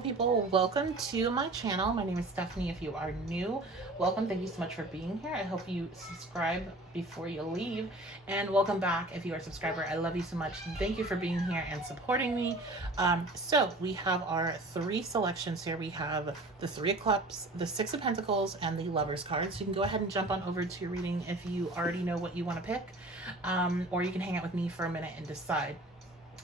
beautiful people. Welcome to my channel. My name is Stephanie. If you are new, welcome. Thank you so much for being here. I hope you subscribe before you leave, and welcome back if you are a subscriber. I love you so much. Thank you for being here and supporting me. So we have our three selections here. We have the Three of Cups, the Six of Pentacles, and the Lovers card. So you can go ahead and jump on over to your reading if you already know what you want to pick, or you can hang out with me for a minute and decide.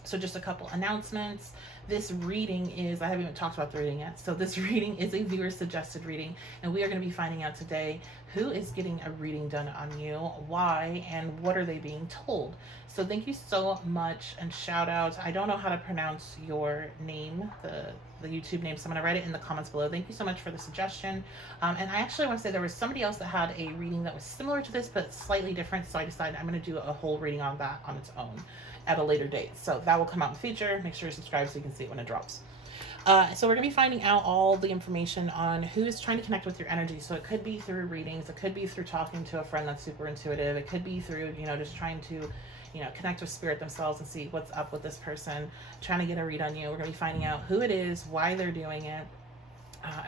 So just a couple announcements. This reading is, I haven't even talked about the reading yet. So this reading is a viewer suggested reading, and we are going to be finding out today who is getting a reading done on you, why, and what are they being told. So thank you so much, and shout out. I don't know how to pronounce your name, the YouTube name, so I'm going to write it in the comments below. Thank you so much for the suggestion. And I actually want to say there was somebody else that had a reading that was similar to this, but slightly different. So I decided I'm going to do a whole reading on that on its own at a later date. So that will come out in the future. Make sure you subscribe so you can see it when it drops. So we're going to be finding out all the information on who is trying to connect with your energy. So it could be through readings. It could be through talking to a friend that's super intuitive. It could be through, just trying to, connect with spirit themselves and see what's up with this person, trying to get a read on you. We're going to be finding out who it is, why they're doing it,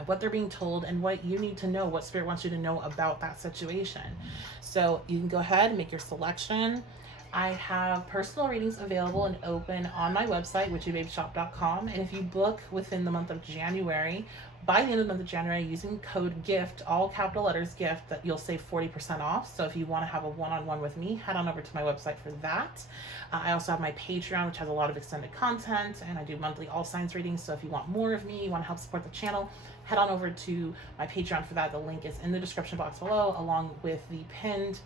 what they're being told, and what you need to know, what spirit wants you to know about that situation. So you can go ahead and make your selection. I have personal readings available and open on my website, witchybabyshop.com. And if you book within the month of January, by the end of the month of January, using code GIFT, all capital letters GIFT, that you'll save 40% off. So if you want to have a one-on-one with me, head on over to my website for that. I also have my Patreon, which has a lot of extended content, and I do monthly all signs readings. So if you want more of me, you want to help support the channel, head on over to my Patreon for that. The link is in the description box below, along with the pinned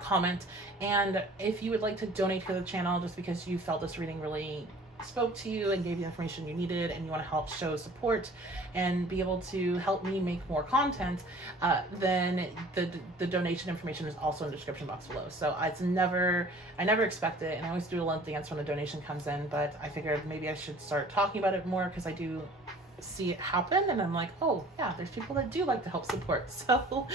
comment. And if you would like to donate to the channel just because you felt this reading really spoke to you and gave you the information you needed, and you want to help show support and be able to help me make more content, then the donation information is also in the description box below. So I never expect it, and I always do a lengthy answer when the donation comes in, but I figured maybe I should start talking about it more because I do see it happen, and I'm like, oh yeah, there's people that do like to help support. So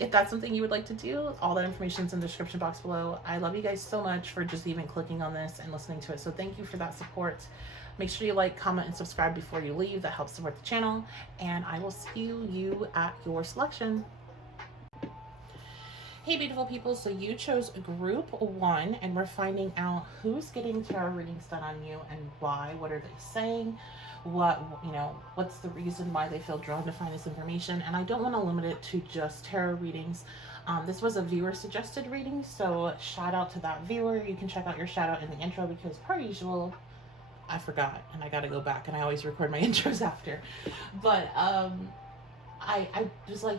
if that's something you would like to do, all that information is in the description box below. I love you guys so much for just even clicking on this and listening to it, so thank you for that support. Make sure you like, comment, and subscribe before you leave. That helps support the channel, and I will see you at your selection. Hey beautiful people, so you chose group 1, and we're finding out who's getting tarot readings done on you and why. What are they saying? What's the reason why they feel drawn to find this information? And I don't want to limit it to just tarot readings. This was a viewer suggested reading, so shout out to that viewer. You can check out your shout out in the intro, because per usual, I forgot, and I got to go back, and I always record my intros after. But I was like,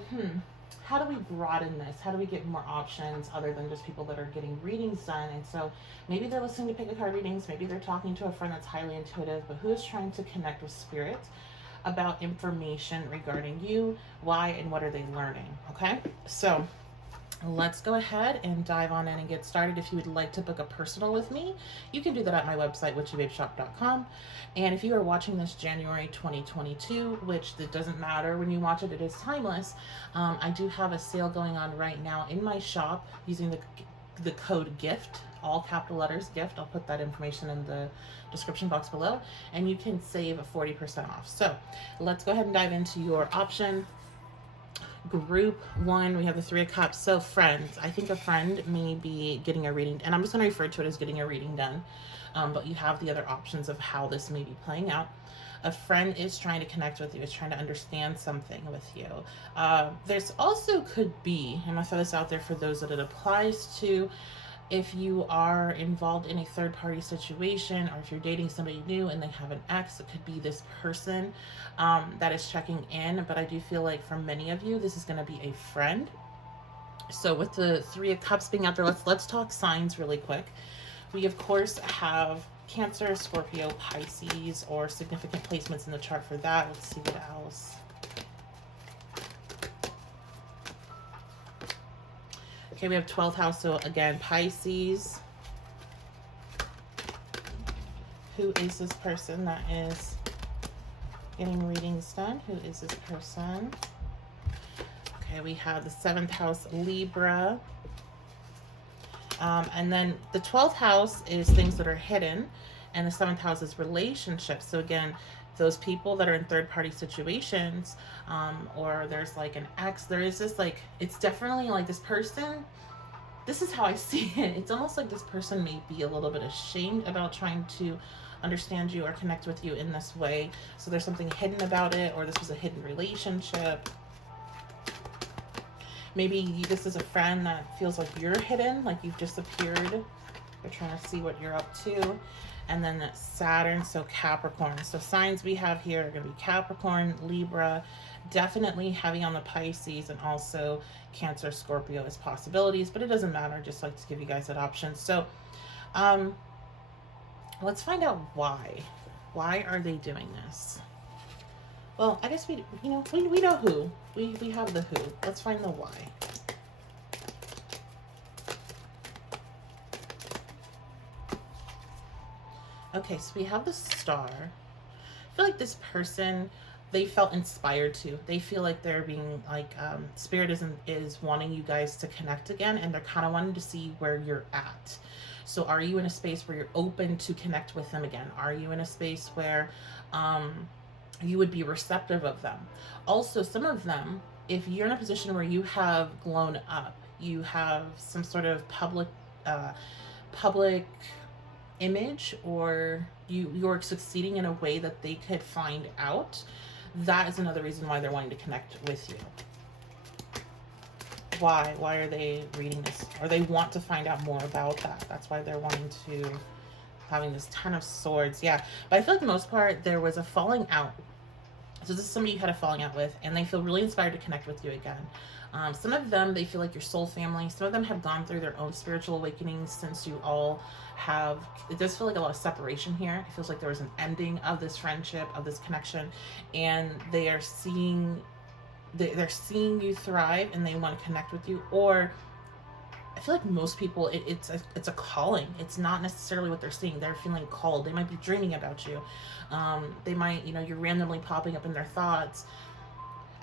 how do we broaden this? How do we get more options other than just people that are getting readings done? And so maybe they're listening to pick a card readings, maybe they're talking to a friend that's highly intuitive, but who is trying to connect with spirit about information regarding you, why, and what are they learning? Okay, so let's go ahead and dive on in and get started. If you would like to book a personal with me, you can do that at my website, witchybabyshop.com. And if you are watching this January 2022, which it doesn't matter when you watch it, it is timeless, I do have a sale going on right now in my shop using the code GIFT, all capital letters GIFT. I'll put that information in the description box below, and you can save 40% off. So let's go ahead and dive into your option. Group 1, we have the Three of Cups. So friends, I think a friend may be getting a reading, and I'm just going to refer to it as getting a reading done, but you have the other options of how this may be playing out. A friend is trying to connect with you, is trying to understand something with you. There's also could be, I'm going to throw this out there for those that it applies to, if you are involved in a third-party situation, or if you're dating somebody new and they have an ex, it could be this person that is checking in. But I do feel like for many of you, this is going to be a friend. So with the Three of Cups being out there, let's talk signs really quick. We of course have Cancer, Scorpio, Pisces, or significant placements in the chart for that. Let's see what else. Okay, we have 12th house, so again, Pisces. Who is this person that is getting readings done? Who is this person? Okay, we have the 7th house, Libra. And then the 12th house is things that are hidden, and the 7th house is relationships. So again, those people that are in third-party situations, or there's like an ex, there is this like, it's definitely like this person, this is how I see it. It's almost like this person may be a little bit ashamed about trying to understand you or connect with you in this way. So there's something hidden about it, or this was a hidden relationship. Maybe this is a friend that feels like you're hidden, like you've disappeared. They're trying to see what you're up to. And then that's Saturn, so Capricorn. So signs we have here are going to be Capricorn, Libra, definitely heavy on the Pisces, and also Cancer, Scorpio as possibilities, but it doesn't matter. Just like to give you guys that option. So let's find out why. Why are they doing this? Well, I guess we know who. We have the who. Let's find the why. Okay, so we have the Star. I feel like this person, they felt inspired to. They feel like they're being like, Spirit is wanting you guys to connect again, and they're kind of wanting to see where you're at. So are you in a space where you're open to connect with them again? Are you in a space where you would be receptive of them? Also, some of them, if you're in a position where you have grown up, you have some sort of public image, or you're succeeding in a way that they could find out, that is another reason why they're wanting to connect with you. Why are they reading this? Or they want to find out more about that. That's why they're wanting to, having this Ten of Swords. Yeah, but I feel like the most part there was a falling out. So this is somebody you had a falling out with, and they feel really inspired to connect with you again. Some of them, they feel like your soul family. Some of them have gone through their own spiritual awakenings since you all have. It does feel like a lot of separation here. It feels like there was an ending of this friendship, of this connection, and they are seeing, they're seeing you thrive, and they want to connect with you. Or I feel like most people, it's a calling. It's not necessarily what they're seeing. They're feeling called. They might be dreaming about you. They might, you're randomly popping up in their thoughts.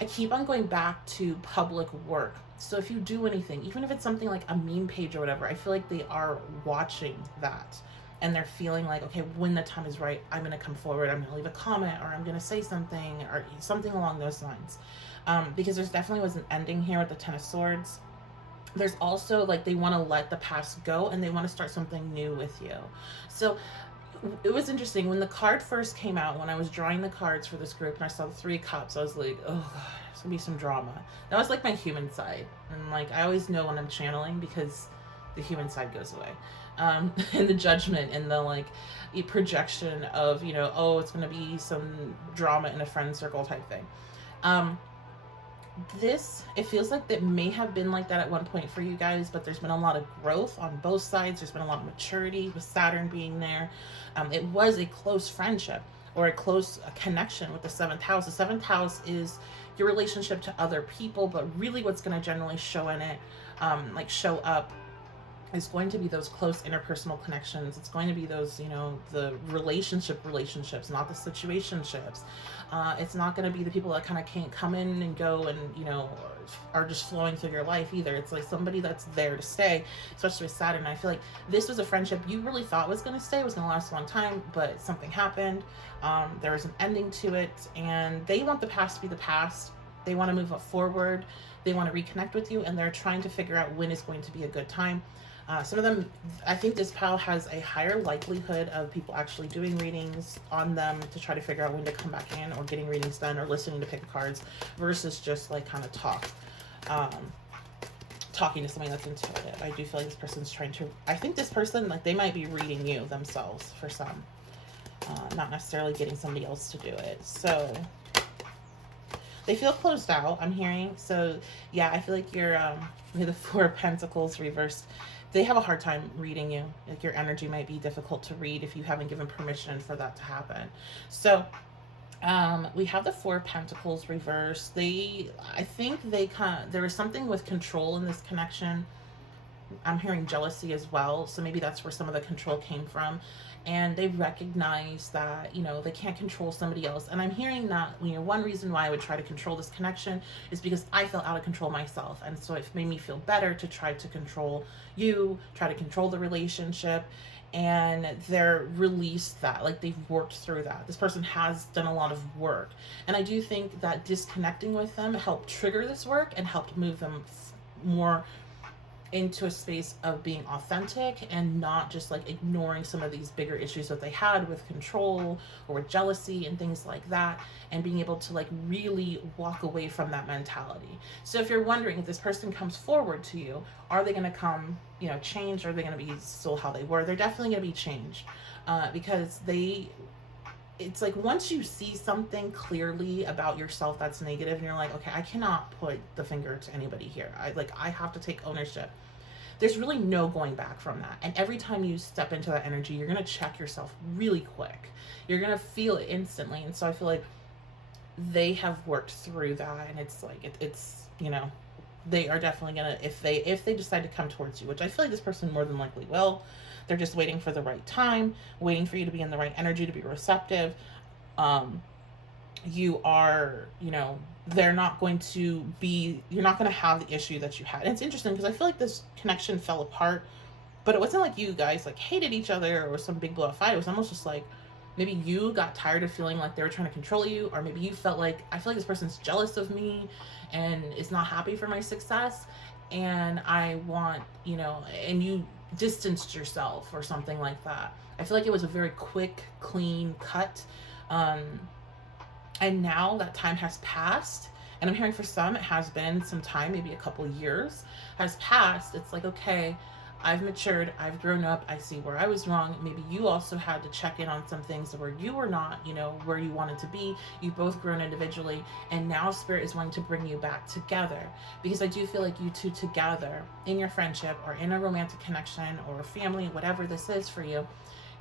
I keep on going back to public work. So if you do anything, even if it's something like a meme page or whatever, I feel like they are watching that. And they're feeling like, okay, when the time is right, I'm going to come forward. I'm going to leave a comment, or I'm going to say something, or something along those lines. Because there's definitely was an ending here with the Ten of Swords. There's also like they want to let the past go, and they want to start something new with you. So it was interesting when the card first came out, when I was drawing the cards for this group and I saw the Three of Cups, I was like, oh god, there's gonna be some drama. That was like my human side, and like I always know when I'm channeling because the human side goes away, and the judgment and the like projection of, oh, it's gonna be some drama in a friend circle type thing. It feels like that may have been like that at one point for you guys, but there's been a lot of growth on both sides. There's been a lot of maturity with Saturn being there. It was a close friendship, or a close connection with the 7th house. The 7th house is your relationship to other people, but really what's going to generally show in it, show up, is going to be those close interpersonal connections. It's going to be those, the relationships, not the situationships. It's not going to be the people that kind of can't come in and go and, are just flowing through your life either. It's like somebody that's there to stay, especially with Saturn. I feel like this was a friendship you really thought was going to stay, was going to last a long time, but something happened. There was an ending to it, and they want the past to be the past. They want to move forward. They want to reconnect with you, and they're trying to figure out when is going to be a good time. Some of them, I think this pile has a higher likelihood of people actually doing readings on them to try to figure out when to come back in, or getting readings done, or listening to pick cards, versus just like kind of talking to somebody that's intuitive. I do feel like this person's trying to, I think this person, like they might be reading you themselves for some, not necessarily getting somebody else to do it. So they feel closed out, I'm hearing. So yeah, I feel like you're, with the Four of Pentacles reversed, they have a hard time reading you. Like your energy might be difficult to read if you haven't given permission for that to happen. So we have the Four of Pentacles reversed. I think there was something with control in this connection. I'm hearing jealousy as well. So maybe that's where some of the control came from. And they recognize that, they can't control somebody else. And I'm hearing that, one reason why I would try to control this connection is because I felt out of control myself. And so it made me feel better to try to control you, try to control the relationship. and they're released that, like they've worked through that. This person has done a lot of work, and I do think that disconnecting with them helped trigger this work and helped move them more into a space of being authentic and not just like ignoring some of these bigger issues that they had with control or with jealousy and things like that, and being able to like really walk away from that mentality. So if you're wondering, if this person comes forward to you, are they going to come, you know, changed, or are they going to be still how they were? They're definitely going to be changed, because it's like once you see something clearly about yourself that's negative and you're like, okay, I cannot put the finger to anybody here, I have to take ownership, there's really no going back from that. And every time you step into that energy, you're going to check yourself really quick. You're going to feel it instantly. And so I feel like they have worked through that, and it's like it's, you know, they are definitely going to, if they decide to come towards you, which I feel like this person more than likely will. They're just waiting for the right time, waiting for you to be in the right energy, to be receptive. You are, you know, they're not going to be, you're not going to have the issue that you had. And it's interesting because I feel like this connection fell apart, but it wasn't like you guys like hated each other or some big blow up fight. It was almost just like maybe you got tired of feeling like they were trying to control you, or maybe you felt like, I feel like this person's jealous of me and is not happy for my success, and I want, you know, and you distanced yourself or something like that. I feel like it was a very quick, clean cut. And now that time has passed, and I'm hearing for some it has been some time, maybe a couple years has passed. It's like, okay, I've matured, I've grown up, I see where I was wrong. Maybe you also had to check in on some things where you were not, you know, where you wanted to be. You've both grown individually, and now Spirit is wanting to bring you back together, because I do feel like you two together in your friendship or in a romantic connection or family, whatever this is for you,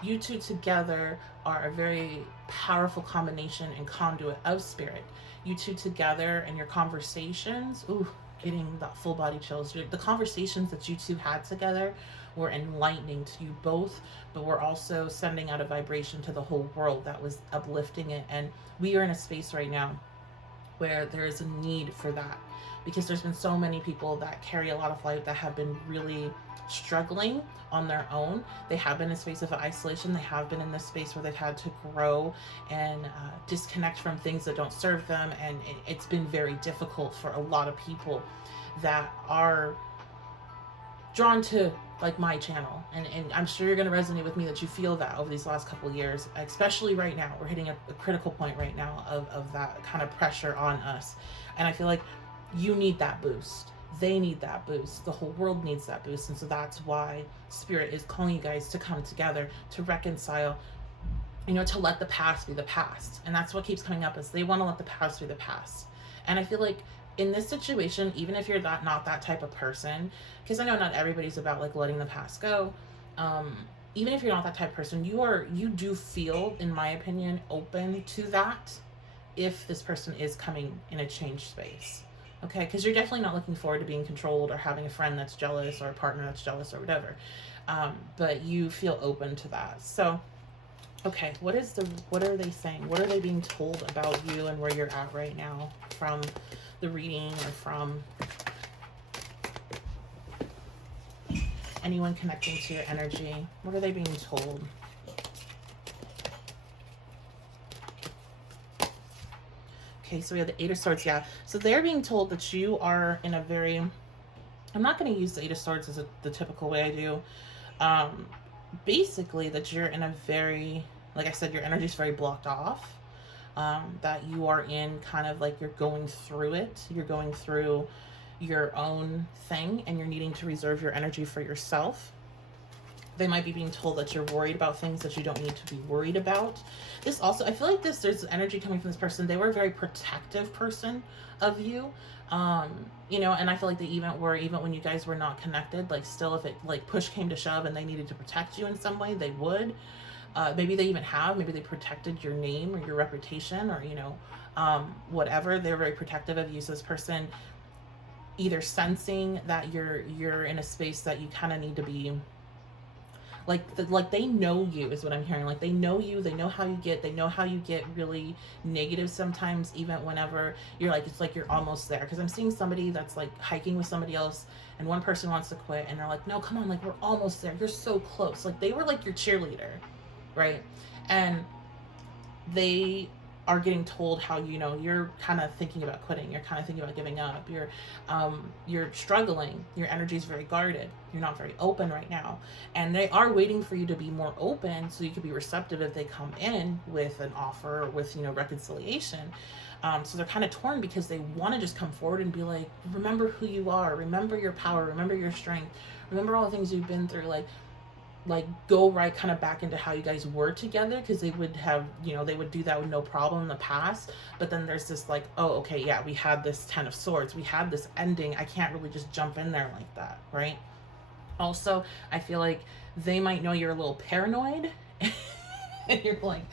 you two together are a very powerful combination and conduit of Spirit. You two together and your conversations, ooh, getting that full body chills. The conversations that you two had together were enlightening to you both, but were also sending out a vibration to the whole world that was uplifting it. And we are in a space right now where there is a need for that, because there's been so many people that carry a lot of light that have been really struggling on their own. They have been in a space of isolation. They have been in this space where they've had to grow and disconnect from things that don't serve them. And it's been very difficult for a lot of people that are drawn to like my channel. And I'm sure you're going to resonate with me that you feel that over these last couple of years, especially right now. We're hitting a critical point right now of that kind of pressure on us. And I feel like you need that boost. They need that boost. The whole world needs that boost. And so that's why Spirit is calling you guys to come together, to reconcile, you know, to let the past be the past. And that's what keeps coming up, is they want to let the past be the past. And I feel like in this situation, even if you're not that type of person, because I know not everybody's about like letting the past go, even if you're not that type of person, you do feel, in my opinion, open to that if this person is coming in a changed space. Okay, because you're definitely not looking forward to being controlled or having a friend that's jealous or a partner that's jealous or whatever. But you feel open to that. So, okay, what are they saying? What are they being told about you and where you're at right now from the reading, or from anyone connecting to your energy? What are they being told? Okay, so we have the Eight of Swords, yeah. So they're being told that you are in a very, I'm not going to use the Eight of Swords as the typical way I do. Basically, that you're in a very, like I said, your energy is very blocked off. That you are in kind of like, you're going through it. You're going through your own thing, and you're needing to reserve your energy for yourself. They might be being told that you're worried about things that you don't need to be worried about. This also, I feel like there's energy coming from this person. They were a very protective person of you. You know, and I feel like they even when you guys were not connected, like still, if it like push came to shove and they needed to protect you in some way, they would. Maybe they even have, maybe they protected your name or your reputation, or, you know, whatever. They're very protective of you. So this person either sensing that you're in a space that you kind of need to be like they know you is what I'm hearing. Like they know you, they know how you get, really negative sometimes, even whenever you're like, it's like you're almost there. Because I'm seeing somebody that's like hiking with somebody else, and one person wants to quit, and they're like, no, come on, like we're almost there, you're so close. Like they were like your cheerleader, right? And they are getting told how, you know, you're kind of thinking about quitting, you're kind of thinking about giving up, you're struggling, your energy is very guarded, you're not very open right now, and they are waiting for you to be more open so you can be receptive if they come in with an offer, with, you know, reconciliation. So they're kind of torn because they want to just come forward and be like, remember who you are, remember your power, remember your strength, remember all the things you've been through, like go right kind of back into how you guys were together, because they would have, you know, they would do that with no problem in the past. But then there's this like, oh, okay, yeah, we had this 10 of swords, we had this ending, I can't really just jump in there like that, right? Also, I feel like they might know you're a little paranoid and you're like,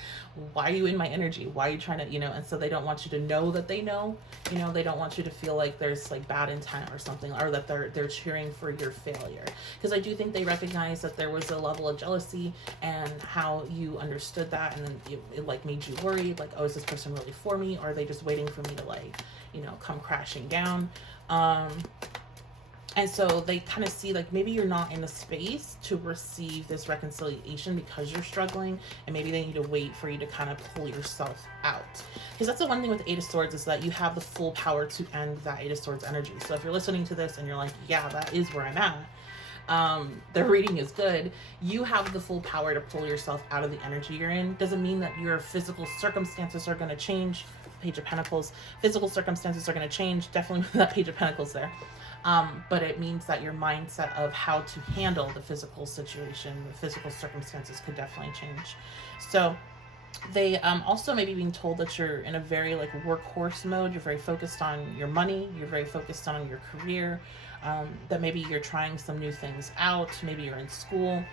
why are you in my energy, why are you trying to, you know, and so they don't want you to know that they know, you know, they don't want you to feel like there's like bad intent or something, or that they're cheering for your failure. Because I do think they recognize that there was a level of jealousy and how you understood that, and then it like made you worried, like, oh, is this person really for me, or are they just waiting for me to, like, you know, come crashing down? And so they kind of see like maybe you're not in the space to receive this reconciliation because you're struggling, and maybe they need to wait for you to kind of pull yourself out. Because that's the one thing with the Eight of Swords, is that you have the full power to end that Eight of Swords energy. So if you're listening to this and you're like, yeah, that is where I'm at, the reading is good, you have the full power to pull yourself out of the energy you're in. Doesn't mean that your physical circumstances are going to change. Page of Pentacles, physical circumstances are going to change, definitely with that Page of Pentacles there. But it means that your mindset of how to handle the physical situation, the physical circumstances, could definitely change. So they also maybe being told that you're in a very like workhorse mode, you're very focused on your money, you're very focused on your career, that maybe you're trying some new things out, maybe you're in school,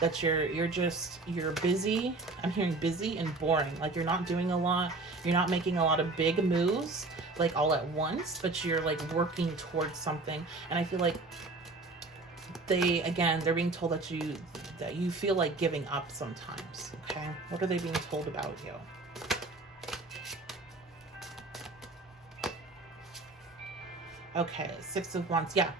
that you're busy. I'm hearing busy and boring. Like you're not doing a lot, you're not making a lot of big moves like all at once, but you're like working towards something. And I feel like they're being told that you feel like giving up sometimes. Okay, what are they being told about you? Okay, Six of Wands. Yeah,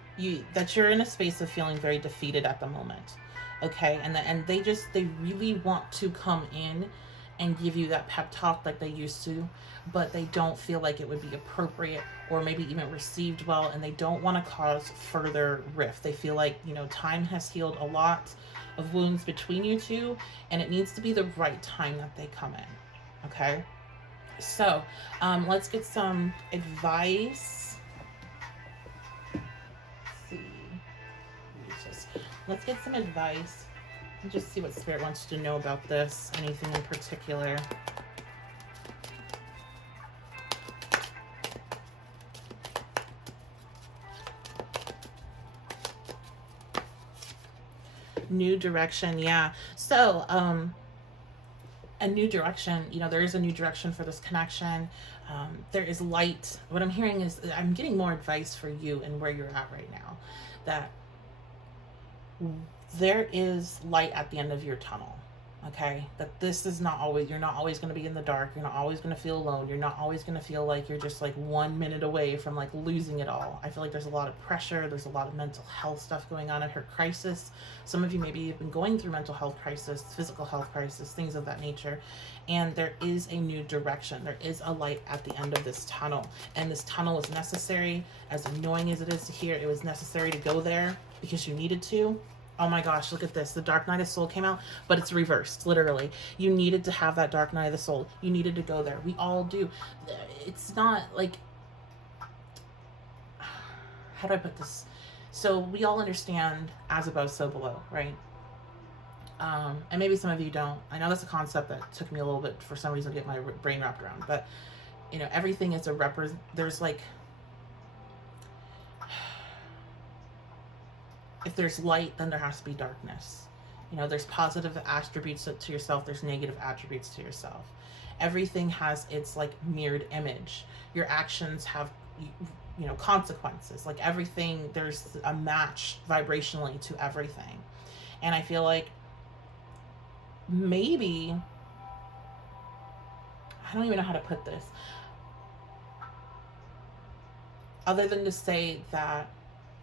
that you're in a space of feeling very defeated at the moment. Okay, and they really want to come in and give you that pep talk like they used to, but they don't feel like it would be appropriate or maybe even received well, and they don't want to cause further rift. They feel like, you know, time has healed a lot of wounds between you two, and it needs to be the right time that they come in. Okay, so let's get some advice. Let's get some advice and just see what Spirit wants to know about this. Anything in particular? New direction, yeah. So, a new direction, you know, there is a new direction for this connection. There is light. What I'm hearing is, I'm getting more advice for you and where you're at right now. That there is light at the end of your tunnel. Okay, that this is not always, you're not always going to be in the dark, you're not always going to feel alone, you're not always going to feel like you're just like 1 minute away from like losing it all. I feel like there's a lot of pressure, there's a lot of mental health stuff going on at her crisis. Some of you maybe have been going through mental health crisis, physical health crisis, things of that nature, and there is a new direction. There is a light at the end of this tunnel, and this tunnel is necessary. As annoying as it is to hear, it was necessary to go there because you needed to. Oh my gosh, look at this. The Dark Night of Soul came out, but it's reversed, literally. You needed to have that Dark Night of the Soul. You needed to go there. We all do. It's not like... How do I put this? So we all understand as above, so below, right? And maybe some of you don't. I know that's a concept that took me a little bit, for some reason, to get my brain wrapped around. But, you know, everything is a there's like... If there's light, then there has to be darkness. You know, there's positive attributes to yourself, there's negative attributes to yourself. Everything has its like mirrored image. Your actions have, you know, consequences. Like everything, there's a match vibrationally to everything. And I feel like maybe, I don't even know how to put this, other than to say that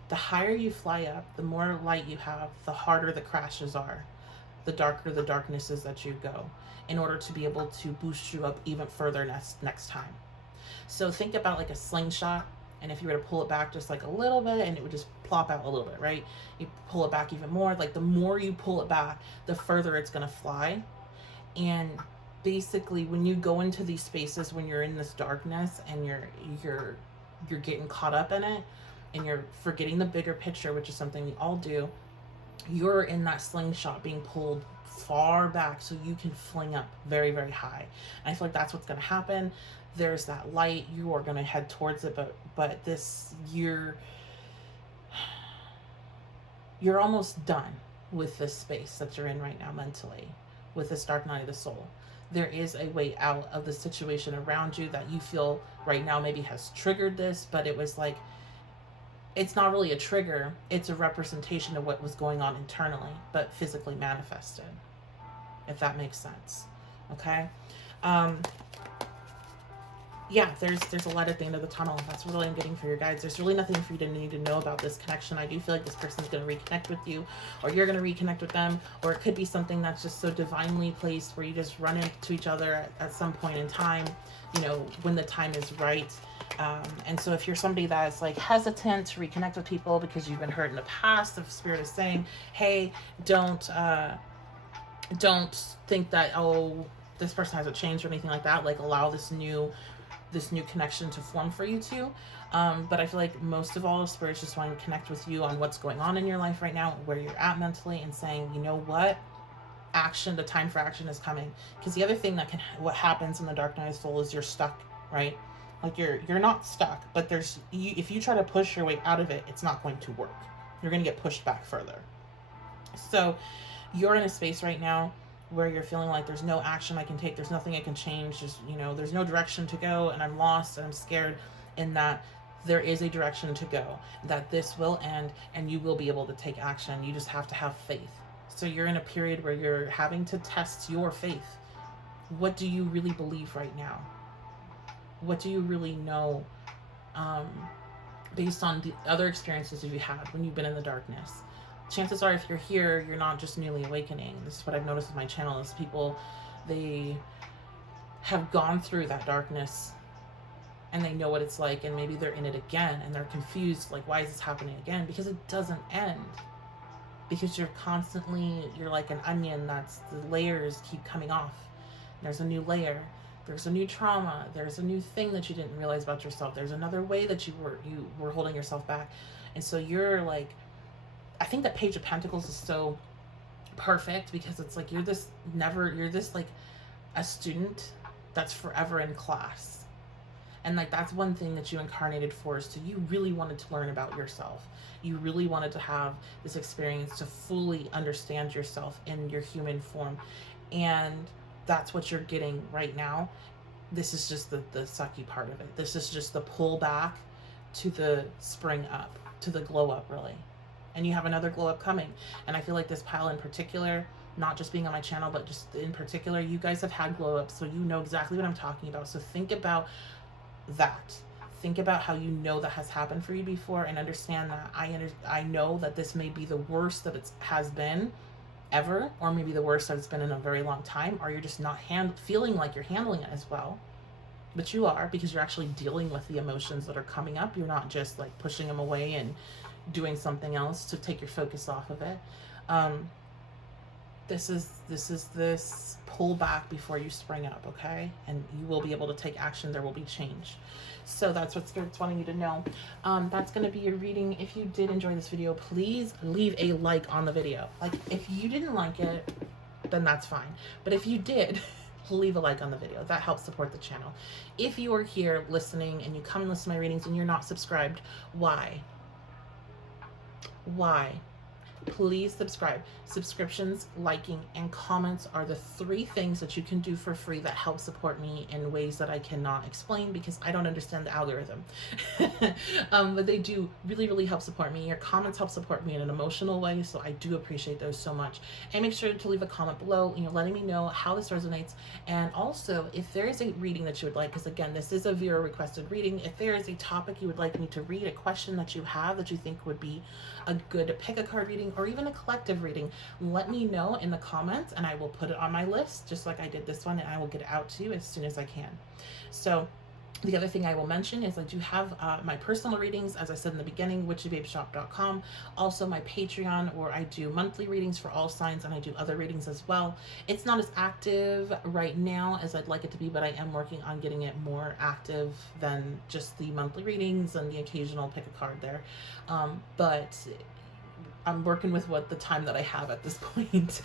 the higher you fly up, the more light you have, the harder the crashes are, the darker the darkness is that you go, in order to be able to boost you up even further next time. So think about like a slingshot, and if you were to pull it back just like a little bit, and it would just plop out a little bit, right? You pull it back even more, like the more you pull it back, the further it's going to fly. And basically, when you go into these spaces, when you're in this darkness and you're getting caught up in it, and you're forgetting the bigger picture, which is something we all do, you're in that slingshot being pulled far back so you can fling up very, very high. And I feel like that's what's going to happen. There's that light, you are going to head towards it, but this year you're almost done with this space that you're in right now mentally, with this dark night of the soul. There is a way out of the situation around you that you feel right now maybe has triggered this, but it was like, it's not really a trigger, it's a representation of what was going on internally, but physically manifested, if that makes sense. Okay? Yeah, there's a light at the end of the tunnel. That's really I'm getting for your guides. There's really nothing for you to need to know about this connection. I do feel like this person's going to reconnect with you, or you're going to reconnect with them, or it could be something that's just so divinely placed where you just run into each other at some point in time, you know, when the time is right. And so if you're somebody that's like hesitant to reconnect with people because you've been hurt in the past, the spirit is saying, hey, don't think that, oh, this person hasn't changed or anything like that. Like, allow this new connection to form for you too. But I feel like most of all, Spirit's just wanting to connect with you on what's going on in your life right now, where you're at mentally, and saying, you know what, action, the time for action is coming. Because the other thing that what happens in the dark night of the soul is you're stuck, right? Like you're not stuck, but if you try to push your way out of it, it's not going to work. You're going to get pushed back further. So you're in a space right now where you're feeling like there's no action I can take, there's nothing I can change, just, you know, there's no direction to go, and I'm lost and I'm scared, and that there is a direction to go, that this will end and you will be able to take action. You just have to have faith. So you're in a period where you're having to test your faith. What do you really believe right now? What do you really know, based on the other experiences you've had when you've been in the darkness? Chances are, if you're here, you're not just newly awakening. This is what I've noticed with my channel, is people, they have gone through that darkness and they know what it's like, and maybe they're in it again and they're confused, like, why is this happening again? Because it doesn't end. Because you're like an onion that's, the layers keep coming off. There's a new layer. There's a new trauma. There's a new thing that you didn't realize about yourself. There's another way that you were holding yourself back. And so you're like, I think that Page of Pentacles is so perfect, because it's like you're this like a student that's forever in class. And like, that's one thing that you incarnated for, is to, you really wanted to learn about yourself. You really wanted to have this experience to fully understand yourself in your human form. And that's what you're getting right now. This is just the sucky part of it. This is just the pull back to the spring up, to the glow up, really. And you have another glow up coming. And I feel like this pile in particular, not just being on my channel, but just in particular, you guys have had glow ups, so you know exactly what I'm talking about. So think about that. Think about how you know that has happened for you before, and understand that I know that this may be the worst that it has been ever, or maybe the worst that it's been in a very long time, or you're just not feeling like you're handling it as well. But you are, because you're actually dealing with the emotions that are coming up. You're not just like pushing them away and doing something else to take your focus off of it. This is this pull back before you spring up, okay? And you will be able to take action. There will be change. So that's what Spirit's wanting you to know. That's going to be your reading. If you did enjoy this video, please leave a like on the video. Like, if you didn't like it, then that's fine. But if you did, leave a like on the video. That helps support the channel. If you are here listening and you come and listen to my readings and you're not subscribed, why? please subscribe. Subscriptions, liking, and comments are the 3 things that you can do for free that help support me in ways that I cannot explain because I don't understand the algorithm. But they do really, really help support me. Your comments help support me in an emotional way, so I do appreciate those so much. And make sure to leave a comment below, letting me know how this resonates. And also, if there is a reading that you would like, because again, this is a viewer requested reading, if there is a topic you would like me to read, a question that you have that you think would be a good pick a card reading or even a collective reading, let me know in the comments and I will put it on my list just like I did this one, and I will get it out to you as soon as I can. So the other thing I will mention is I do have my personal readings, as I said in the beginning, witchybabeshop.com. Also my Patreon, where I do monthly readings for all signs, and I do other readings as well. It's not as active right now as I'd like it to be, but I am working on getting it more active than just the monthly readings and the occasional pick a card there. But I'm working with the time that I have at this point.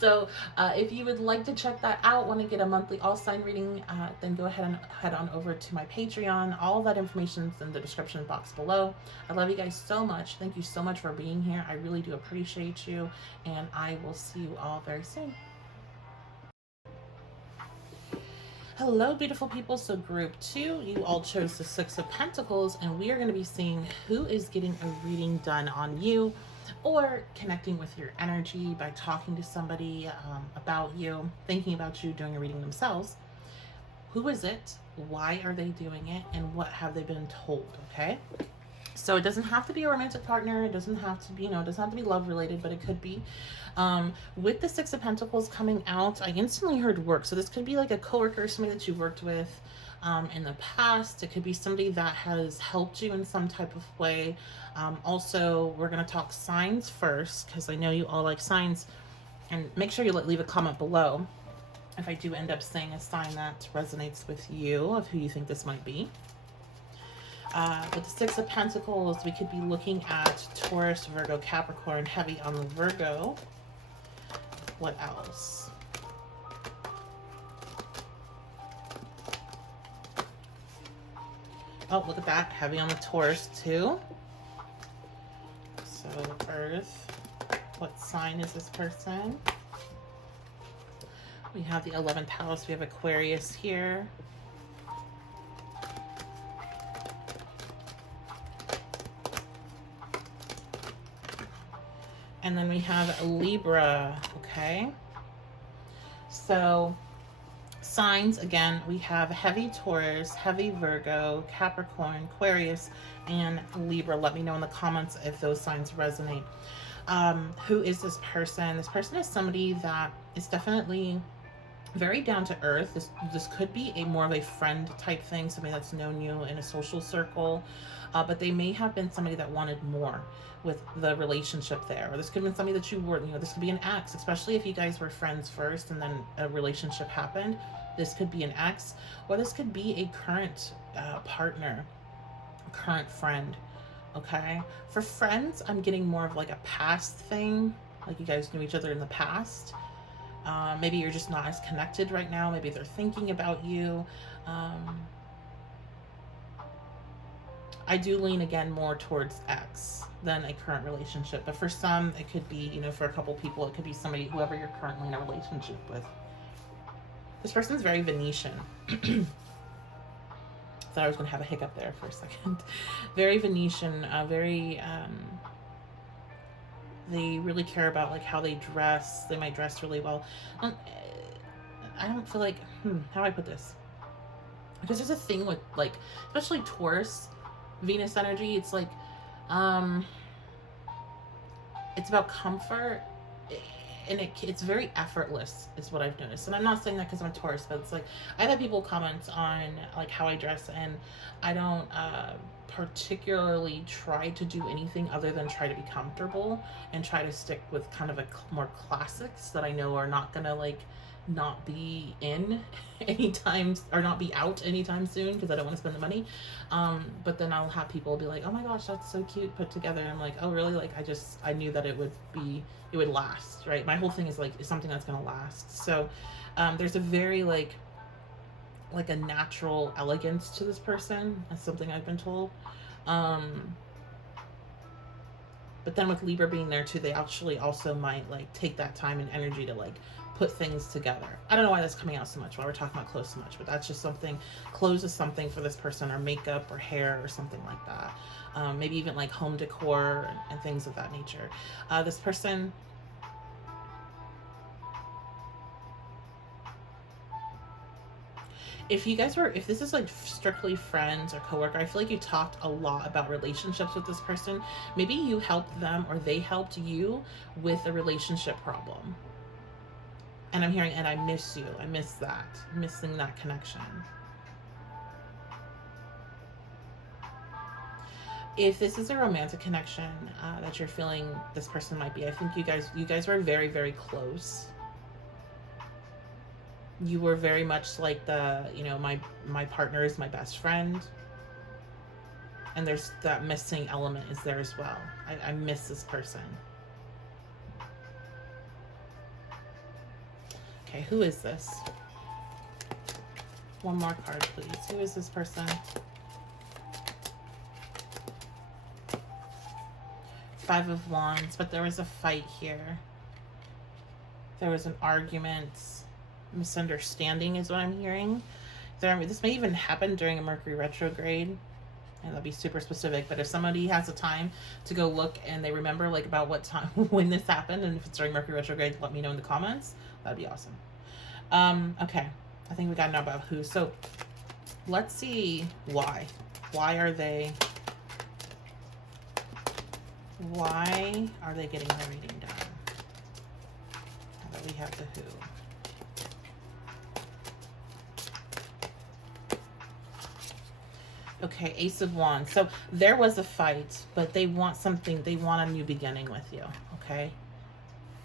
So if you would like to check that out, want to get a monthly all sign reading, then go ahead and head on over to my Patreon. All of that information is in the description box below. I love you guys so much. Thank you so much for being here. I really do appreciate you, and I will see you all very soon. Hello, beautiful people. So group 2, you all chose the 6 of Pentacles, and we are going to be seeing who is getting a reading done on you, or connecting with your energy by talking to somebody about you, thinking about you, doing a reading themselves. Who is it? Why are they doing it? And what have they been told? Okay. So it doesn't have to be a romantic partner. It doesn't have to be, it doesn't have to be love related, but it could be. With the 6 of Pentacles coming out, I instantly heard work. So this could be like a coworker, somebody that you've worked with in the past. It could be somebody that has helped you in some type of way. Also, we're going to talk signs first, because I know you all like signs. And make sure you leave a comment below if I do end up saying a sign that resonates with you, of who you think this might be. With the 6 of Pentacles, we could be looking at Taurus, Virgo, Capricorn, heavy on the Virgo. What else? Oh, look at that. Heavy on the Taurus, too. So, Earth. What sign is this person? We have the 11th house. We have Aquarius here. And then we have Libra, okay? So, signs, again, we have heavy Taurus, heavy Virgo, Capricorn, Aquarius, and Libra. Let me know in the comments if those signs resonate. Who is this person? This person is somebody that is definitely very down to earth. This could be more of a friend type thing, somebody that's known you in a social circle, but they may have been somebody that wanted more with the relationship there. Or this could have been somebody that you were, this could be an ex, especially if you guys were friends first and then a relationship happened. This could be an ex, or this could be a current partner, current friend. Okay, for friends, I'm getting more of like a past thing, like you guys knew each other in the past. Maybe you're just not as connected right now. Maybe they're thinking about you. I do lean again more towards ex than a current relationship. But for some, it could be, for a couple people, it could be somebody, whoever you're currently in a relationship with. This person's very Venetian. Thought I was going to have a hiccup there for a second. Very Venetian, they really care about like how they dress. They might dress really well. I don't feel like, how do I put this? Because there's a thing with like, especially Taurus, Venus energy, it's like, it's about comfort, and it's very effortless is what I've noticed. And I'm not saying that because I'm a Taurus, but it's like, I've had people comment on like how I dress, and I don't particularly try to do anything other than try to be comfortable and try to stick with kind of more classics that I know are not gonna like not be in anytime, or not be out anytime soon, because I don't want to spend the money. But then I'll have people be like, oh my gosh, that's so cute put together. And I'm like, oh really? Like I knew that it would last, right? My whole thing is like, it's something that's gonna last. So there's a very like a natural elegance to this person. That's something I've been told. But But then with Libra being there too, they actually also might like take that time and energy to like put things together. I don't know why that's coming out so much, why we're talking about clothes so much, but that's just something. Clothes is something for this person, or makeup or hair or something like that. Maybe even like home decor and things of that nature. This person, if this is like strictly friends or coworker, I feel like you talked a lot about relationships with this person. Maybe you helped them or they helped you with a relationship problem. And I'm hearing, and I miss you. I miss that. Missing that connection. If this is a romantic connection that you're feeling this person might be, I think you guys were very, very close. You were very much like the, you know, my partner is my best friend. And there's that missing element is there as well. I miss this person. Okay, who is this? One more card, please. Who is this person? Five of Wands, but there was a fight here. There was an argument. Misunderstanding is what I'm hearing. This may even happen during a Mercury retrograde. And that'll be super specific, but if somebody has a time to go look and they remember like about what time when this happened, and if it's during Mercury retrograde, let me know in the comments. That'd be awesome. Okay, I think we got to know about who. So let's see why. Why are they getting their reading done? Now that we have the who. Okay, Ace of Wands. So there was a fight, but they want something. They want a new beginning with you, okay?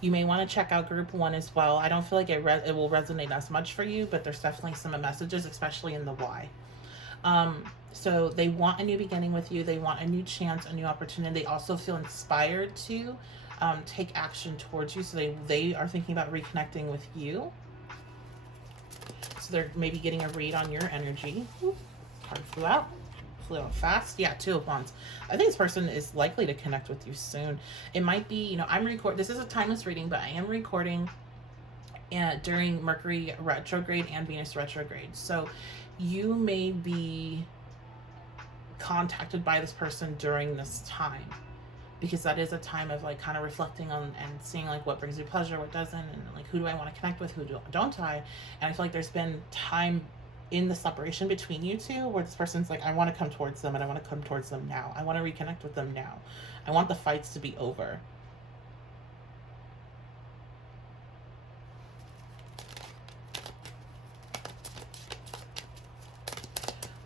You may want to check out group 1 as well. I don't feel like it will resonate as much for you, but there's definitely some messages, especially in the why. So they want a new beginning with you. They want a new chance, a new opportunity. They also feel inspired to take action towards you. So they are thinking about reconnecting with you. So they're maybe getting a read on your energy. Card flew out. Flew out fast. Yeah, 2 of Wands. I think this person is likely to connect with you soon. It might be, you know, this is a timeless reading, but I am recording during Mercury retrograde and Venus retrograde. So you may be contacted by this person during this time, because that is a time of like kind of reflecting on and seeing like what brings you pleasure, what doesn't, and like who do I want to connect with, who don't I. And I feel like there's been time in the separation between you two where this person's like, I want to come towards them, and I want to come towards them now. I want to reconnect with them now. I want the fights to be over.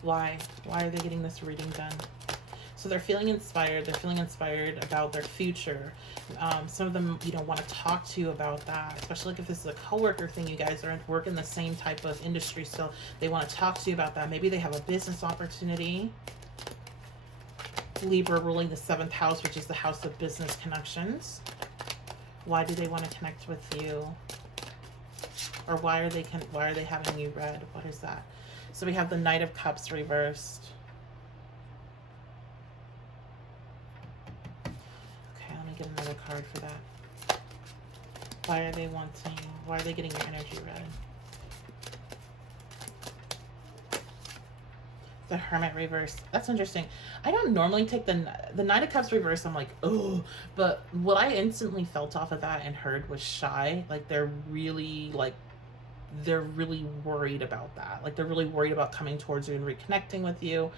Why are they getting this reading done? So they're feeling inspired. They're feeling inspired about their future. Some of them, you know, want to talk to you about that, especially like if this is a coworker thing. You guys are working the same type of industry, so they want to talk to you about that. Maybe they have a business opportunity. Libra ruling the 7th house, which is the house of business connections. Why do they want to connect with you? Or why are they having you read? What is that? So we have the Knight of Cups reversed. Get another card for that. Why are they getting your energy read? The Hermit reverse. That's interesting. I don't normally take the Knight of Cups reverse. I'm like, oh, but what I instantly felt off of that and heard was shy. Like they're really worried about that. Like they're really worried about coming towards you and reconnecting with you.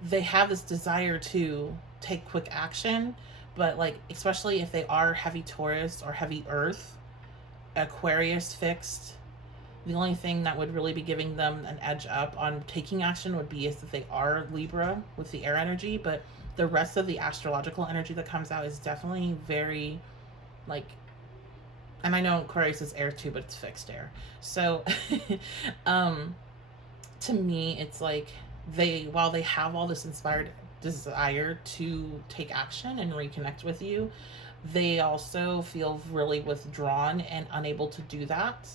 They have this desire to take quick action, but like, especially if they are heavy Taurus or heavy Earth, Aquarius fixed, the only thing that would really be giving them an edge up on taking action would be if they are Libra with the air energy. But the rest of the astrological energy that comes out is definitely very like, and I know Aquarius is air too, but it's fixed air. So to me, it's like, while they have all this inspired desire to take action and reconnect with you, they also feel really withdrawn and unable to do that.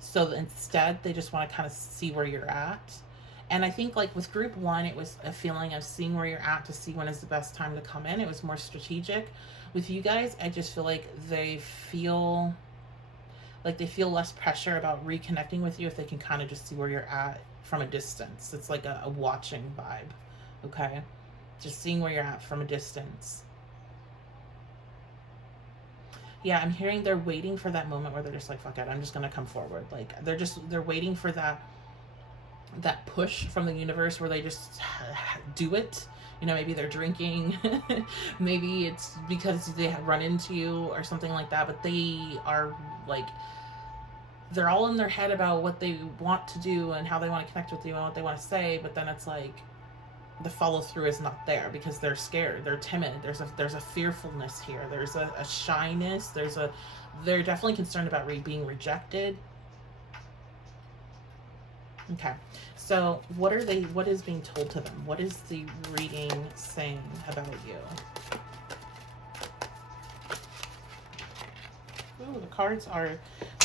So instead, they just want to kind of see where you're at And I think like with group one, it was a feeling of seeing where you're at to see when is the best time to come in. It was more strategic. With you guys, I just feel like they feel less pressure about reconnecting with you if they can kind of just see where you're at from a distance. It's like a watching vibe, okay? Just seeing where you're at from a distance. Yeah, I'm hearing they're waiting for that moment where they're just like, fuck it, I'm just gonna come forward. Like they're waiting for that push from the universe where they just do it. You know, maybe they're drinking, maybe it's because they have run into you or something like that, but they are like, they're all in their head about what they want to do and how they want to connect with you and what they want to say, but then it's like the follow through is not there because they're scared, they're timid, there's a fearfulness here, there's a shyness, they're definitely concerned about being rejected. Okay, so what is being told to them? What is the reading saying about you? Ooh, the cards are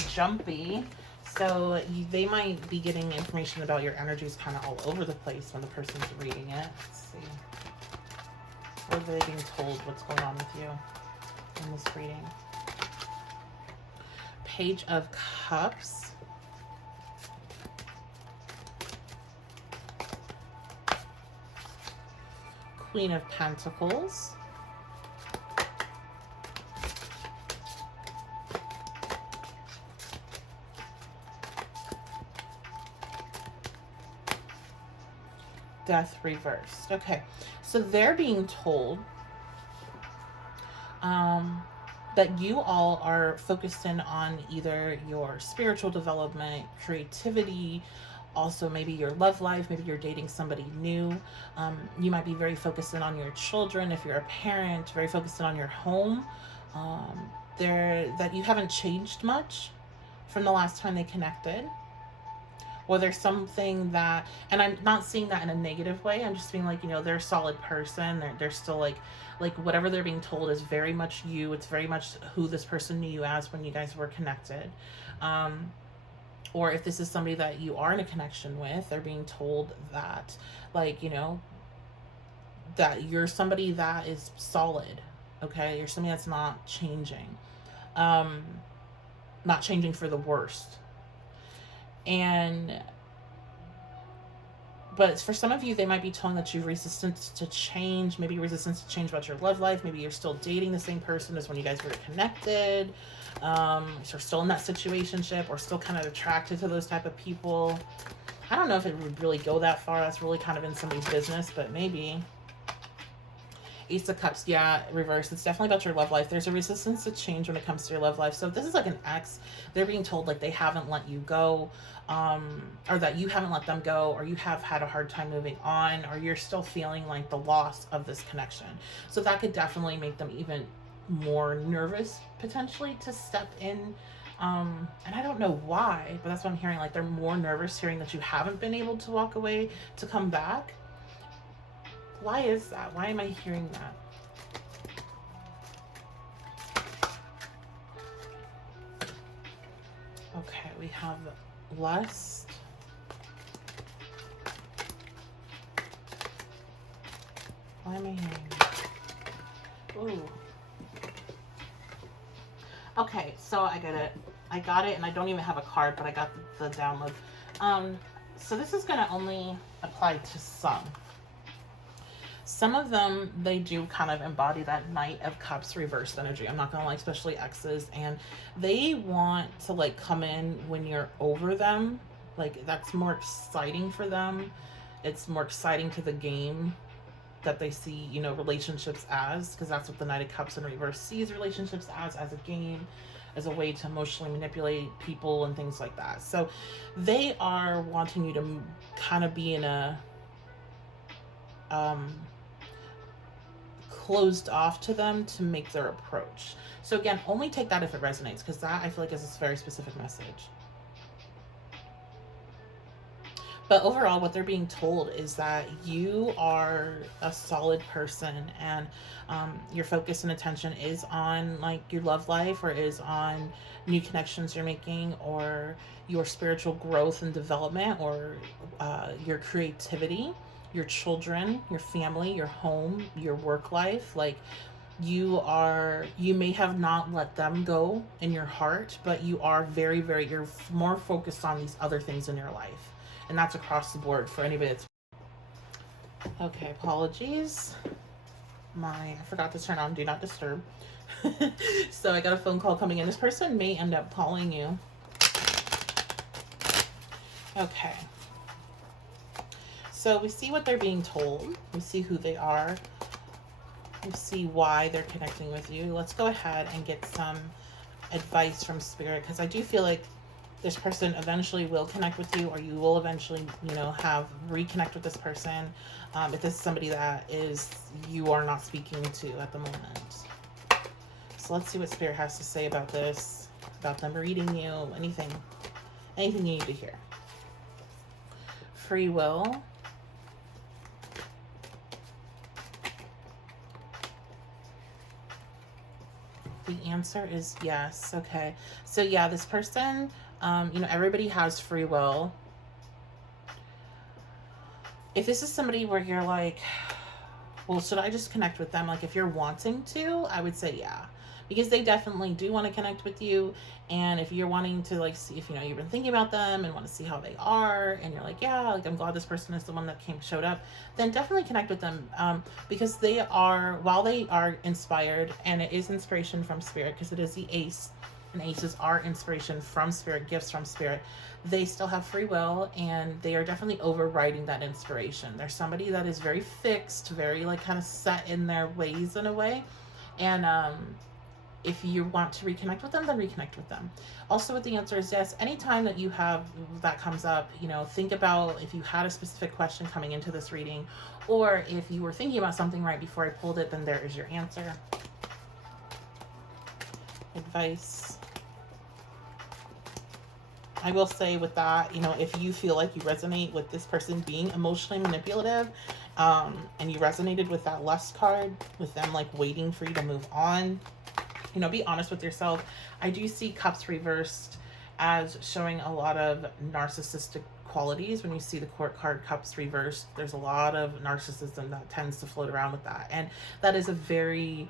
jumpy. So they might be getting information about your energies kind of all over the place when the person's reading it. Let's see. What are they being told? What's going on with you in this reading? Page of Cups. Queen of Pentacles. Death reversed. Okay, so they're being told that you all are focused in on either your spiritual development, creativity, also maybe your love life, maybe you're dating somebody new. You might be very focused in on your children if you're a parent, very focused in on your home. That you haven't changed much from the last time they connected. Or there's something that, and I'm not seeing that in a negative way. I'm just being like, you know, they're a solid person. They're still like whatever they're being told is very much you. It's very much who this person knew you as when you guys were connected. Or if this is somebody that you are in a connection with, they're being told that, like, you know, that you're somebody that is solid. Okay. You're somebody that's not changing. Not changing for the worst. But for some of you, they might be telling that you're resistant to change, maybe resistance to change about your love life. Maybe you're still dating the same person as when you guys were connected. So still in that situationship or still kind of attracted to those type of people. I don't know if it would really go that far. That's really kind of in somebody's business, but maybe. Ace of Cups, yeah, reverse. It's definitely about your love life. There's a resistance to change when it comes to your love life. So if this is like an ex, they're being told like they haven't let you go, or that you haven't let them go, or you have had a hard time moving on, or you're still feeling like the loss of this connection. So that could definitely make them even more nervous potentially to step in. And I don't know why, but that's what I'm hearing. Like they're more nervous hearing that you haven't been able to walk away to come back. Why is that? Why am I hearing that? Okay, we have lust. Why am I hearing that? Ooh. Okay, so I got it. I got it, and I don't even have a card, but I got the download. So this is going to only apply to some. Some of them, they do kind of embody that Knight of Cups reversed energy. I'm not gonna lie, especially exes. And they want to like come in when you're over them. Like that's more exciting for them. It's more exciting to the game that they see, you know, relationships as, because that's what the Knight of Cups in reverse sees relationships as a game, as a way to emotionally manipulate people and things like that. So they are wanting you to kind of be in a closed off to them to make their approach. So again, only take that if it resonates, because that I feel like is a very specific message. But overall, what they're being told is that you are a solid person, and your focus and attention is on like your love life, or is on new connections you're making, or your spiritual growth and development, or your creativity, your children, your family, your home, your work life. Like, you may have not let them go in your heart, but you are you're more focused on these other things in your life, and that's across the board for anybody that's okay. Apologies, I forgot to turn on do not disturb. So I got a phone call coming in. This person may end up calling you. Okay, so we see what they're being told, we see who they are, see why they're connecting with you. Let's go ahead and get some advice from Spirit, because I do feel like this person eventually will connect with you, or you will eventually, have reconnect with this person. If this is somebody that you are not speaking to at the moment. So let's see what Spirit has to say about this, about them reading you, anything you need to hear. Free will. The answer is yes. Okay. So yeah, this person, everybody has free will. If this is somebody where you're like, well, should I just connect with them? Like, if you're wanting to, I would say yeah, because they definitely do want to connect with you. And if you're wanting to like see if you've been thinking about them and want to see how they are, and you're like, yeah, like I'm glad this person is the one that showed up, then definitely connect with them, because they are, while they are inspired, and it is inspiration from Spirit, because it is the ace, and aces are inspiration from Spirit, gifts from Spirit. They still have free will, and they are definitely overriding that inspiration. There's somebody that is very fixed, very like kind of set in their ways in a way, and if you want to reconnect with them, then reconnect with them. Also, what the answer is yes. Anytime that you have that comes up, think about if you had a specific question coming into this reading, or if you were thinking about something right before I pulled it, then there is your answer. Advice. I will say with that, if you feel like you resonate with this person being emotionally manipulative, and you resonated with that lust card, with them like waiting for you to move on, be honest with yourself. I do see Cups reversed as showing a lot of narcissistic qualities. When you see the Court card, Cups reversed, there's a lot of narcissism that tends to float around with that. And that is a very,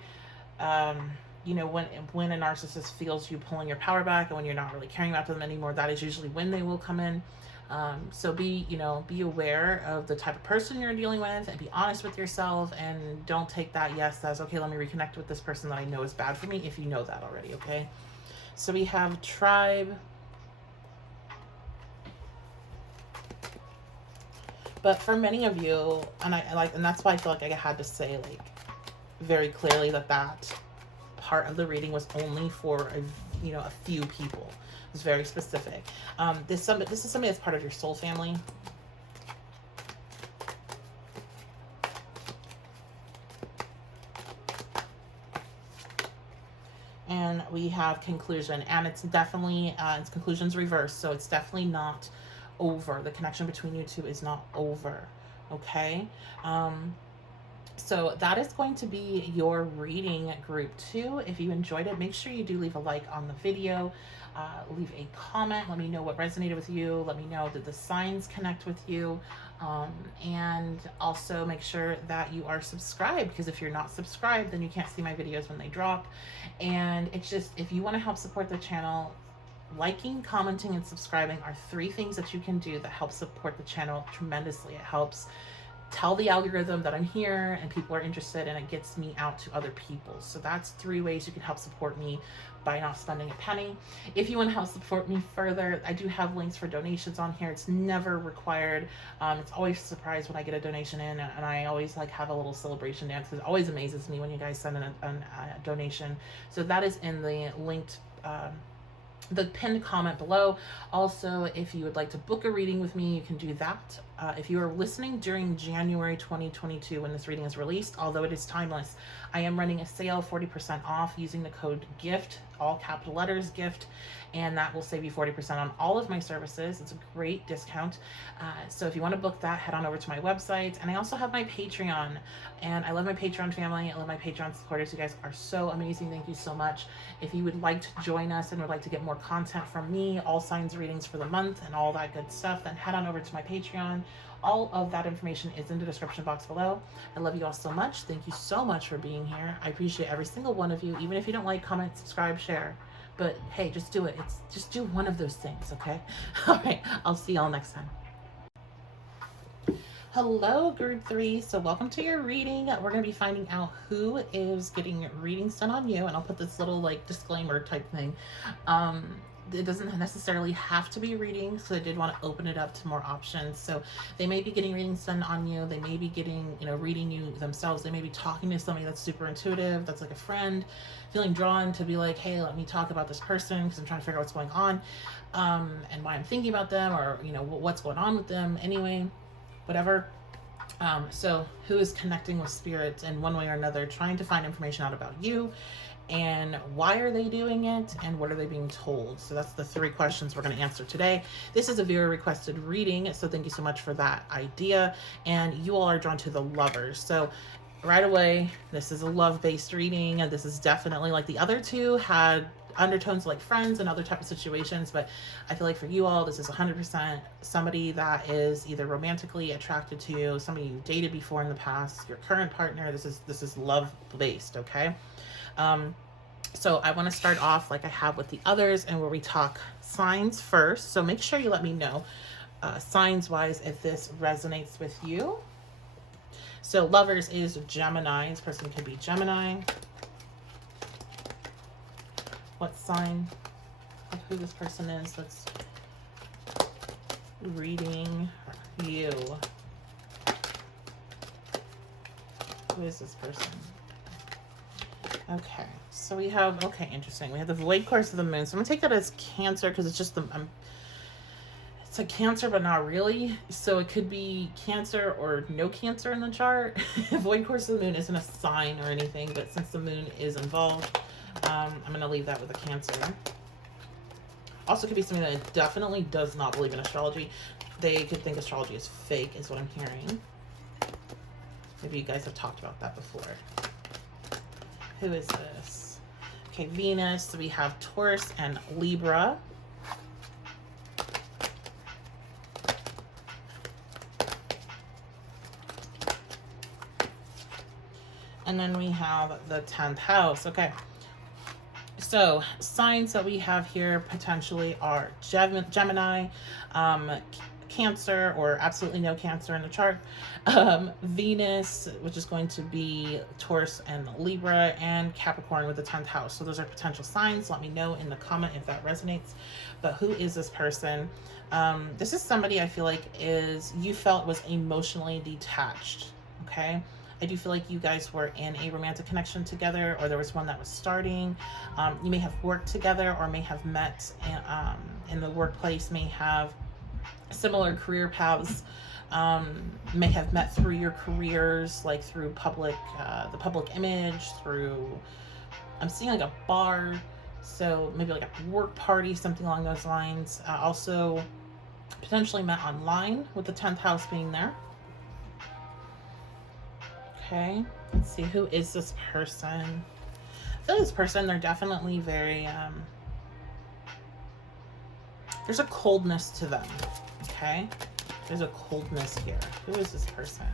when a narcissist feels you pulling your power back, and when you're not really caring about them anymore, that is usually when they will come in. So be aware of the type of person you're dealing with, and be honest with yourself, and don't take that yes as, okay, let me reconnect with this person that I know is bad for me, if you know that already, okay? So we have Tribe. But for many of you, and that's why I feel like I had to say like very clearly that part of the reading was only for a few people. It's very specific. This is somebody that's part of your soul family. And we have conclusion, and it's definitely its conclusion's reversed, so it's definitely not over. The connection between you two is not over. Okay. So that is going to be your reading, group 2. If you enjoyed it, make sure you do leave a like on the video. Leave a comment. Let me know what resonated with you. Let me know did the signs connect with you. And also make sure that you are subscribed, because if you're not subscribed, then you can't see my videos when they drop. And it's just, if you want to help support the channel, liking, commenting, and subscribing are 3 things that you can do that help support the channel tremendously. It helps tell the algorithm that I'm here and people are interested, and it gets me out to other people. So that's 3 ways you can help support me by not spending a penny. If you want to help support me further, I do have links for donations on here. It's never required. It's always a surprise when I get a donation in, and I always like have a little celebration dance. It always amazes me when you guys send in a donation. So that is in the linked the pinned comment below. Also, if you would like to book a reading with me, you can do that If you are listening during January 2022 when this reading is released, although it is timeless, I am running a sale, 40% off using the code GIFT, all capital letters, GIFT, and that will save you 40% on all of my services. It's a great discount. So if you want to book that, head on over to my website. And I also have my Patreon, and I love my Patreon family. I love my Patreon supporters. You guys are so amazing. Thank you so much. If you would like to join us and would like to get more content from me, all signs readings for the month and all that good stuff, then head on over to my Patreon. All of that information is in the description box below. I love you all so much. Thank you so much for being here. I appreciate every single one of you. Even if you don't like, comment, subscribe, share. But hey, just do it. Just do one of those things, okay? All right, I'll see y'all next time. Hello, group 3. So welcome to your reading. We're going to be finding out who is getting readings done on you. And I'll put this little like disclaimer type thing. It doesn't necessarily have to be readings, so I did want to open it up to more options. So they may be getting readings done on you. They may be getting, reading you themselves. They may be talking to somebody that's super intuitive, that's like a friend, feeling drawn to be like, hey, let me talk about this person because I'm trying to figure out what's going on, and why I'm thinking about them, or, what's going on with them anyway, whatever. So who is connecting with spirit in one way or another, trying to find information out about you, and why are they doing it, and what are they being told? So that's the 3 questions we're going to answer today. This is a viewer requested reading, so thank you so much for that idea. And you all are drawn to the Lovers. So right away, this is a love-based reading, and this is definitely, like the other 2 had undertones like friends and other type of situations, but I feel like for you all, this is 100% somebody that is either romantically attracted to you, somebody you dated before in the past, your current partner. This is love-based, okay? So I want to start off like I have with the others, and where we talk signs first. So make sure you let me know signs wise if this resonates with you. So Lovers is Gemini. This person could be Gemini. What sign of who this person is that's reading you? Who is this person? Okay, so we have, interesting. We have the void course of the moon. So I'm gonna take that as Cancer because it's just it's a Cancer, but not really. So it could be Cancer or no Cancer in the chart. Void course of the moon isn't a sign or anything, but since the moon is involved, I'm gonna leave that with a Cancer. Also could be something that definitely does not believe in astrology. They could think astrology is fake, is what I'm hearing. Maybe you guys have talked about that before. Who is this? Okay, Venus. So we have Taurus and Libra. And then we have the 10th house. Okay. So signs that we have here potentially are Gemini, Cancer, or absolutely no Cancer in the chart, Venus, which is going to be Taurus and Libra, and Capricorn with the 10th house. So those are potential signs. Let me know in the comment if that resonates. But who is this person? This is somebody I feel like you felt was emotionally detached. Okay. I do feel like you guys were in a romantic connection together, or there was one that was starting. You may have worked together, or may have met in the workplace, may have similar career paths, may have met through your careers, like through the public image, through, I'm seeing like a bar, so maybe like a work party, something along those lines. Also potentially met online with the 10th house being there. Okay, let's see, who is this person? I feel this person, they're definitely very, there's a coldness to them, okay? There's a coldness here. Who is this person?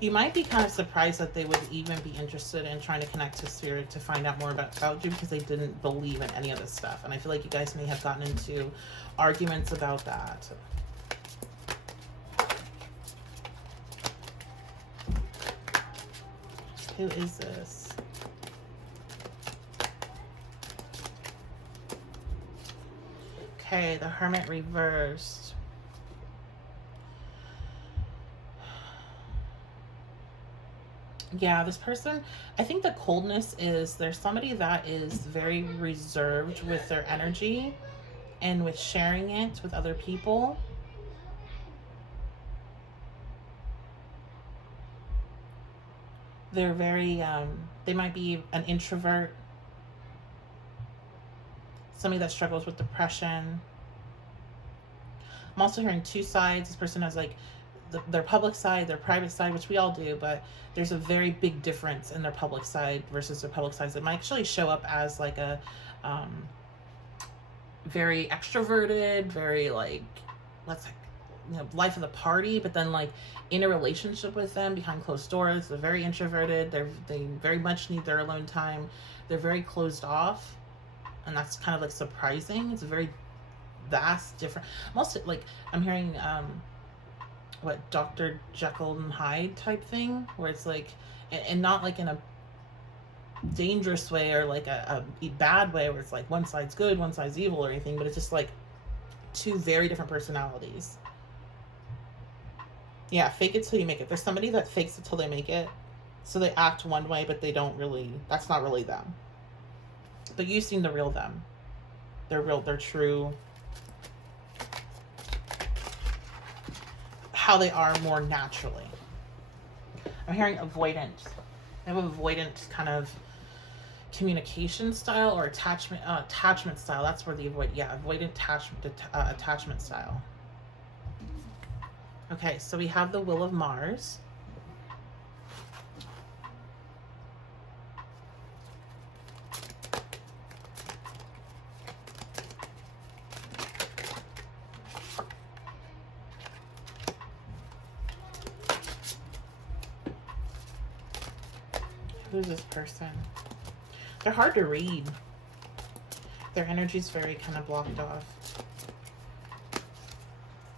You might be kind of surprised that they would even be interested in trying to connect to spirit to find out more about you, because they didn't believe in any of this stuff. And I feel like you guys may have gotten into arguments about that. Who is this? Okay, the Hermit reversed. Yeah, this person, I think the coldness is there's somebody that is very reserved with their energy. and with sharing it with other people. They're very, they might be an introvert, somebody that struggles with depression. I'm also hearing two sides. This person has like their public side, their private side, which we all do, but there's a very big difference in their public side versus their public sides. It might actually show up as like a very extroverted, very like, let's life of the party, but then like in a relationship with them behind closed doors, they're very introverted. They very much need their alone time. They're very closed off, and that's kind of like surprising. It's a very vast different. Most like I'm hearing what Dr. Jekyll and Hyde type thing, where it's like, and not like in a dangerous way or like a bad way where it's like one side's good, one side's evil or anything, but it's just like two very different personalities. Yeah, fake it till you make it. There's somebody that fakes it till they make it. So they act one way, but they don't really, that's not really them. But you've seen the real them. They're real, they're true. How they are more naturally. I'm hearing avoidant. They have an avoidant kind of communication style or attachment style. That's where the avoidant attachment style. Okay, so we have the Wheel of Mars. Who's this person? They're hard to read. Their energy's very kind of blocked off.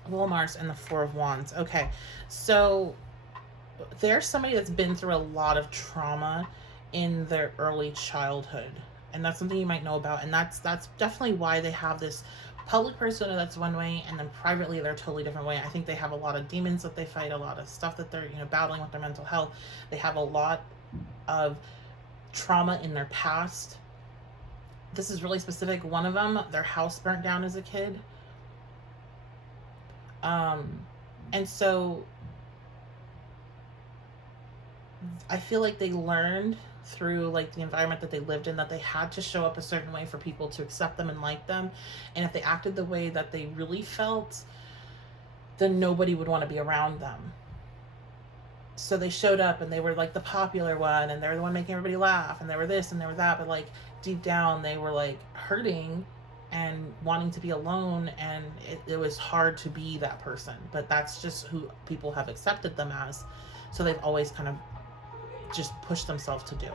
Wheel of Mars and the Four of Wands. Okay, so there's somebody that's been through a lot of trauma in their early childhood, and that's something you might know about. And that's definitely why they have this public persona that's one way, and then privately they're a totally different way. I think they have a lot of demons that they fight, a lot of stuff that they're battling with their mental health. They have a lot of trauma in their past. This is really specific. One of them, their house burnt down as a kid. And so I feel like they learned through like the environment that they lived in that they had to show up a certain way for people to accept them and like them. And if they acted the way that they really felt, then nobody would want to be around them. So they showed up and they were like the popular one, and they were the one making everybody laugh, and they were this and they were that, but like deep down they were like hurting and wanting to be alone, and it was hard to be that person. But that's just who people have accepted them as. So they've always kind of just pushed themselves to do it.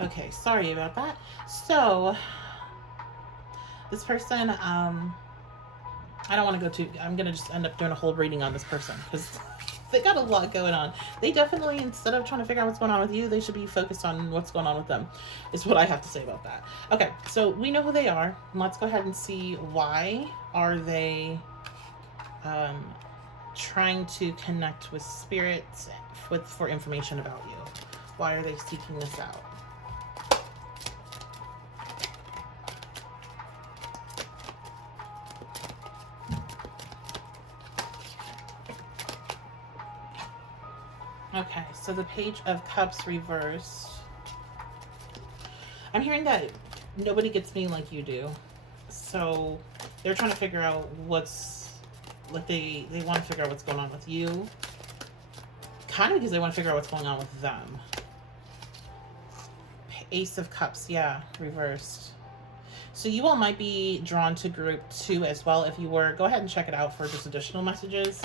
Okay, sorry about that. So this person, I don't want to go too, I'm going to just end up doing a whole reading on this person because they got a lot going on. They definitely, instead of trying to figure out what's going on with you, they should be focused on what's going on with them, is what I have to say about that. Okay, so we know who they are. Let's go ahead and see why are they trying to connect with spirits for information about you. Why are they seeking this out? Okay, so the Page of Cups reversed. I'm hearing that nobody gets me like you do. So they're trying to figure out what's, like they want to figure out what's going on with you. Kind of because they want to figure out what's going on with them. Ace of Cups, yeah, reversed. So you all might be drawn to group 2 as well. If you were, go ahead and check it out for just additional messages.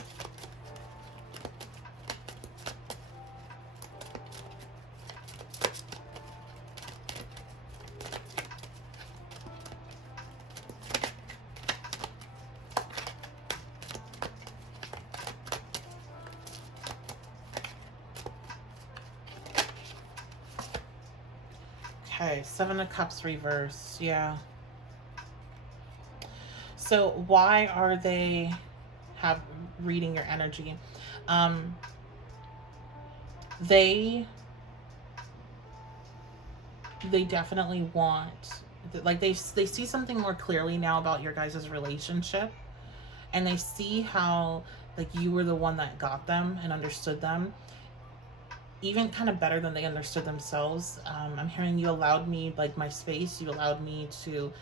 Okay, Seven of Cups reverse. Yeah. So why are they reading your energy? They definitely want like they see something more clearly now about your guys' relationship, and they see how like you were the one that got them and understood them even kind of better than they understood themselves. I'm hearing you allowed me like my space, you allowed me to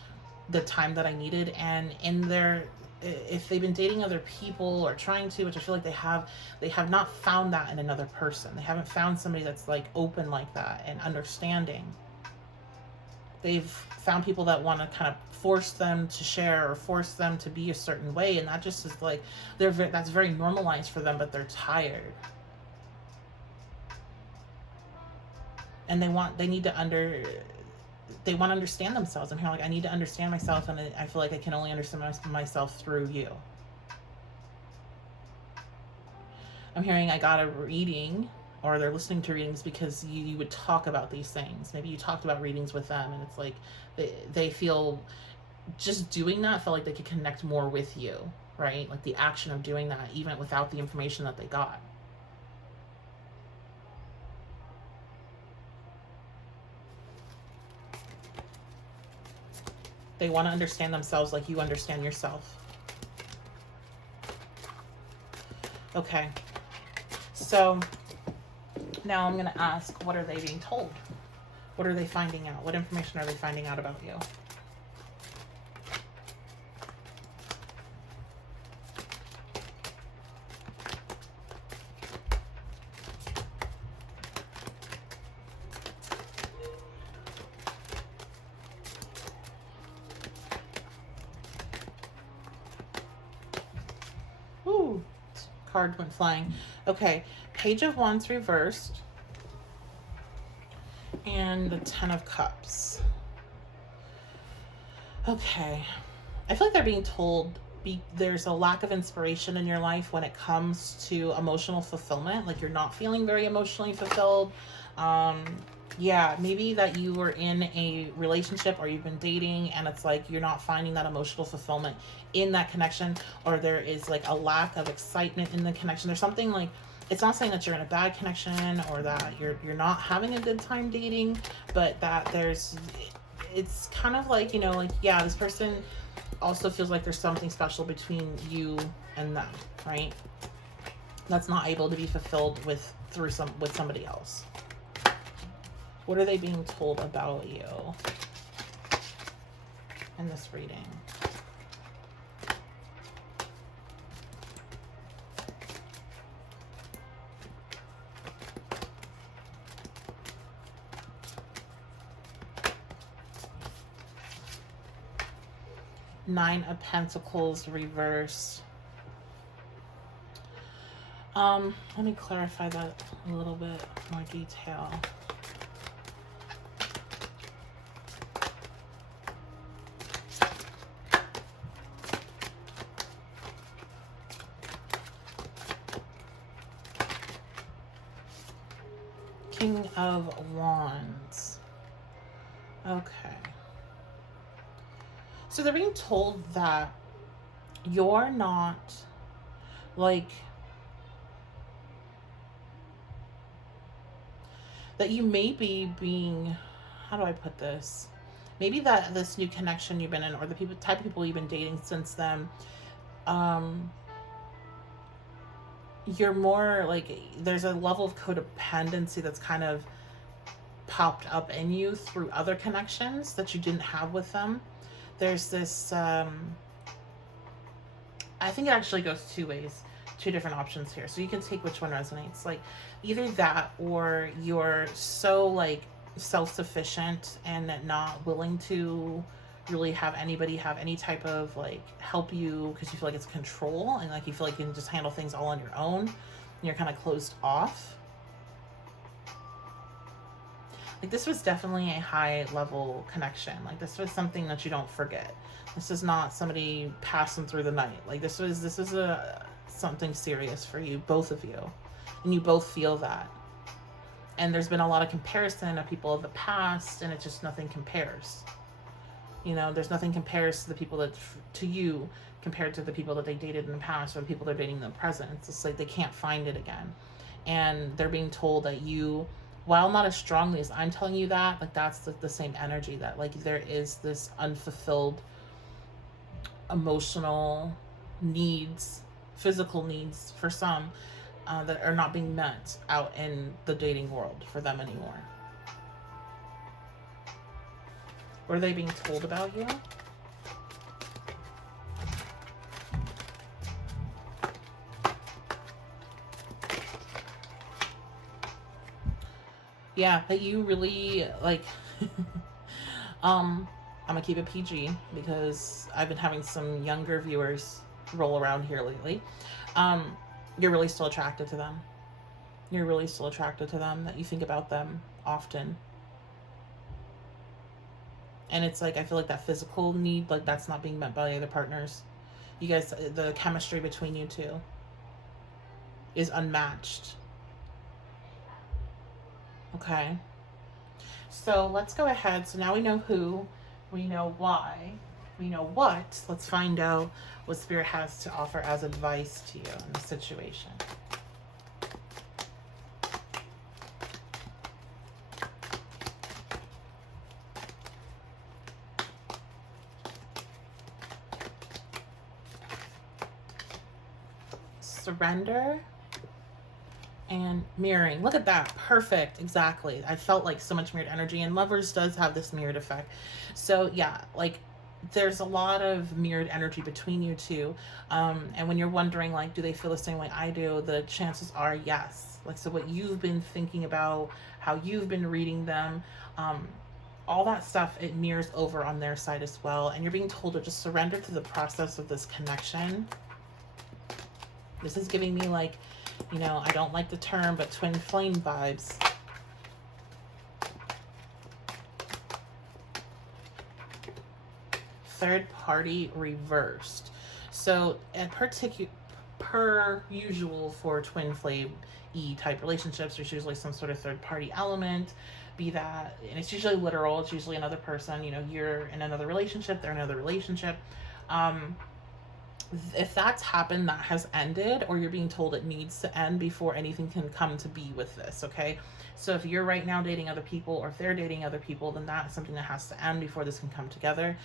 the time that I needed. And in their, if they've been dating other people or trying to, which I feel like they have not found that in another person. They haven't found somebody that's like open like that and understanding. They've found people that want to kind of force them to share or force them to be a certain way, and that just is like that's very normalized for them, but they're tired. And they want to understand themselves. I'm here like, I need to understand myself, and I feel like I can only understand myself through you. I'm hearing I got a reading, or they're listening to readings because you would talk about these things. Maybe you talked about readings with them, and it's like they feel just doing that felt like they could connect more with you, right? Like the action of doing that, even without the information that they got. They want to understand themselves like you understand yourself. Okay. So now I'm going to ask, what are they being told? What are they finding out? What information are they finding out about you? Ooh, card went flying. Okay, Page of Wands reversed. And the Ten of Cups. Okay. I feel like they're being told there's a lack of inspiration in your life when it comes to emotional fulfillment. Like you're not feeling very emotionally fulfilled. Yeah, maybe that you were in a relationship or you've been dating and it's like you're not finding that emotional fulfillment in that connection, or there is like a lack of excitement in the connection. There's something like, it's not saying that you're in a bad connection or that you're not having a good time dating, but that it's kind of like, you know, like, yeah, this person also feels like there's something special between you and them, right? That's not able to be fulfilled with somebody else. What are they being told about you in this reading? Nine of Pentacles reversed. Let me clarify that a little bit more detail. King of Wands. Okay. So they're being told that you're not like, that you may be being, how do I put this? Maybe that this new connection you've been in, or the type of people you've been dating since then, you're more like, there's a level of codependency that's kind of popped up in you through other connections that you didn't have with them. There's this, I think it actually goes two ways, two different options here. So you can take which one resonates. Like either that, or you're so like self-sufficient and not willing to really have anybody have any type of like help you, because you feel like it's control and like you feel like you can just handle things all on your own and you're kind of closed off. Like this was definitely a high level connection. Like this was something that you don't forget. This is not somebody passing through the night. Like this is something serious for you, both of you, and you both feel that. And there's been a lot of comparison of people of the past, and it's just nothing compares. You know, there's nothing compares to the people that to you compared to the people that they dated in the past or the people they're dating in the present. It's just like they can't find it again, and they're being told that you while not as strongly as I'm telling you that, like that's the same energy, that like there is this unfulfilled emotional needs, physical needs for some, that are not being met out in the dating world for them anymore. What are they being told about you? Yeah, that you really like I'm gonna keep it PG because I've been having some younger viewers roll around here lately. You're really still attracted to them. You're really still attracted to them, that you think about them often. And it's like, I feel like that physical need, like that's not being met by the other partners. You guys, the chemistry between you two is unmatched. Okay. So let's go ahead. So now we know who, we know why, we know what. Let's find out what Spirit has to offer as advice to you in the situation. Surrender and mirroring. Look at that. Perfect. Exactly. I felt like so much mirrored energy, and Lovers does have this mirrored effect. So yeah, like there's a lot of mirrored energy between you two. And when you're wondering, like, do they feel the same way I do? The chances are yes. Like, so what you've been thinking about, how you've been reading them, all that stuff, it mirrors over on their side as well. And you're being told to just surrender to the process of this connection. This is giving me like, you know, I don't like the term, but twin flame vibes. Third party reversed. So per usual for twin flame type relationships, there's usually some sort of third party element, be that, and it's usually literal, it's usually another person, you know, you're in another relationship, they're in another relationship. If that's happened, that has ended, or you're being told it needs to end before anything can come to be with this, okay? So if you're right now dating other people, or if they're dating other people, then that's something that has to end before this can come together.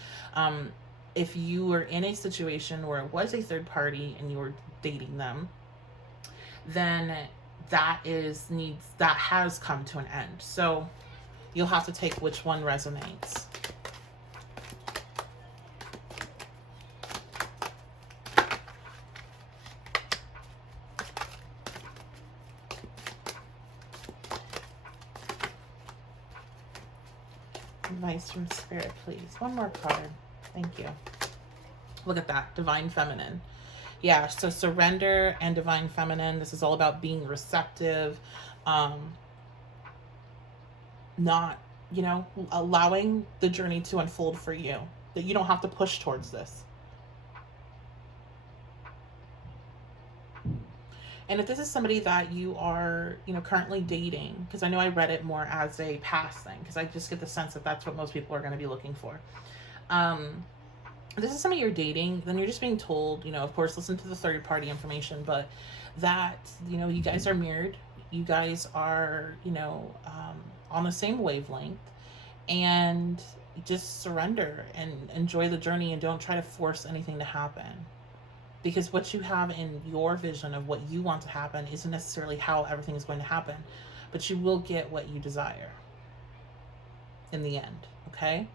If you were in a situation where it was a third party and you were dating them, then that has come to an end. So you'll have to take which one resonates. Advice from Spirit, please. One more card. Thank you. Look at that. Divine Feminine. Yeah, so surrender and Divine Feminine. This is all about being receptive. Not, you know, allowing the journey to unfold for you. That you don't have to push towards this. And if this is somebody that you are, you know, currently dating, because I know I read it more as a past thing, because I just get the sense that that's what most people are going to be looking for. If this is somebody you're dating, then you're just being told, you know, of course, listen to the third party information, but that, you know, you guys are mirrored. You guys are, you know, on the same wavelength, and just surrender and enjoy the journey, and don't try to force anything to happen. Because what you have in your vision of what you want to happen isn't necessarily how everything is going to happen, but you will get what you desire in the end, okay?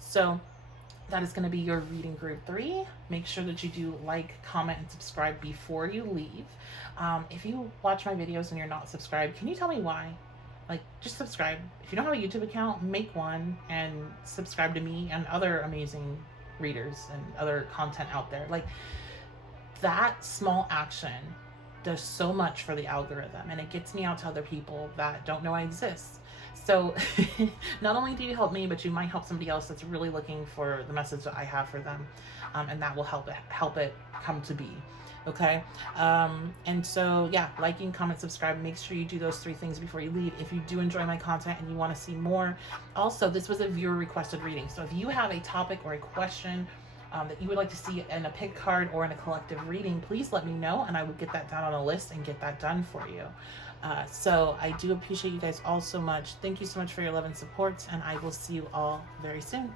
So that is going to be your reading group 3. Make sure that you do like, comment, and subscribe before you leave. If you watch my videos and you're not subscribed, can you tell me why? Like, just subscribe. If you don't have a YouTube account, make one and subscribe to me and other amazing readers and other content out there. Like, that small action does so much for the algorithm, and it gets me out to other people that don't know I exist. So not only do you help me, but you might help somebody else that's really looking for the message that I have for them, and that will help it come to be. Okay. And so yeah, liking, comment, subscribe. Make sure you do those 3 things before you leave. If you do enjoy my content and you want to see more, also, this was a viewer requested reading. So if you have a topic or a question that you would like to see in a pick card or in a collective reading, please let me know, and I will get that down on a list and get that done for you. So I do appreciate you guys all so much. Thank you so much for your love and support, and I will see you all very soon.